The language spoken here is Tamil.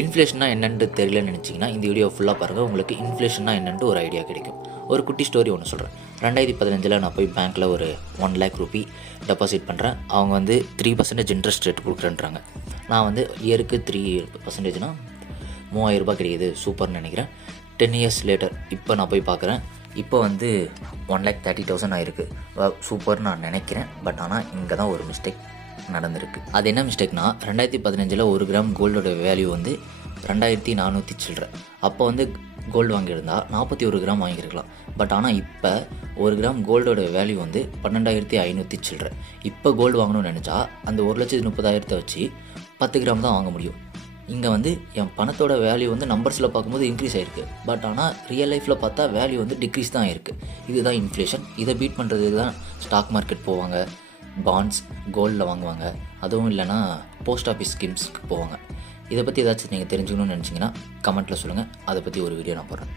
இன்ஃப்ளேஷன்னா என்னென்னு தெரியலன்னு நினச்சிங்கன்னா இந்த வீடியோ ஃபுல்லாக பாருங்கள். உங்களுக்கு இன்ஃப்ளேஷன்னா என்னென்ட்டு ஒரு ஐடியா கிடைக்கும். ஒரு குட்டி ஸ்டோரி ஒன்று சொல்கிறேன். 2015 நான் போய் பேங்க்கில் ஒரு 1 lakh ரூபி டெபாசிட் பண்ணுறேன். அவங்க வந்து 3% இன்ட்ரெஸ்ட் ரேட் கொடுக்குறேன்றாங்க. நான் வந்து இயருக்கு 3%னா ₹3000 கிடைக்குது, சூப்பர்னு நினைக்கிறேன். 10 years லேட்டர் இப்போ நான் போய் பார்க்குறேன். இப்போ வந்து 1,30,000 ஆயிருக்கு. சூப்பர்னு நான் நினைக்கிறேன். பட் ஆனால் இங்கே தான் ஒரு மிஸ்டேக் நடந்திருக்கு. அது என்ன மிஸ்டேக்னா, 2015 1 கிராம் கோல்டோட வேல்யூ வந்து 2,400 சில்லற. அப்போ வந்து கோல்டு வாங்கியிருந்தால் 41 கிராம் வாங்கியிருக்கலாம். பட் ஆனால் இப்போ 1 கிராம் கோல்டோட வேல்யூ வந்து 12,500 சில்லற. இப்போ கோல்டு வாங்கணும்னு நினச்சா அந்த 1,30,000 வச்சு 10 கிராம் தான் வாங்க முடியும். இங்கே வந்து என் பணத்தோட வேல்யூ வந்து நம்பர்ஸில் பார்க்கும்போது இன்க்ரீஸ் ஆகிருக்கு. பட் ஆனால் ரியல் லைஃப்பில் பார்த்தா வேல்யூ வந்து டிக்ரீஸ் தான் ஆகிருக்கு. இதுதான் இன்ஃப்ளேஷன். இதை பீட் பண்ணுறதுக்கு தான் ஸ்டாக் மார்க்கெட் போவாங்க, பாண்ட்ஸ், கோல்டில் வாங்குவாங்க. அதுவும் இல்லைனா போஸ்ட் ஆஃபீஸ் ஸ்கீம்ஸ்க்கு போவாங்க. இதை பற்றி ஏதாச்சும் நீங்கள் தெரிஞ்சுக்கணும்னு நினச்சிங்கன்னா கமெண்ட்டில் சொல்லுங்கள். அதை பற்றி ஒரு வீடியோ நான் போடுறேன்.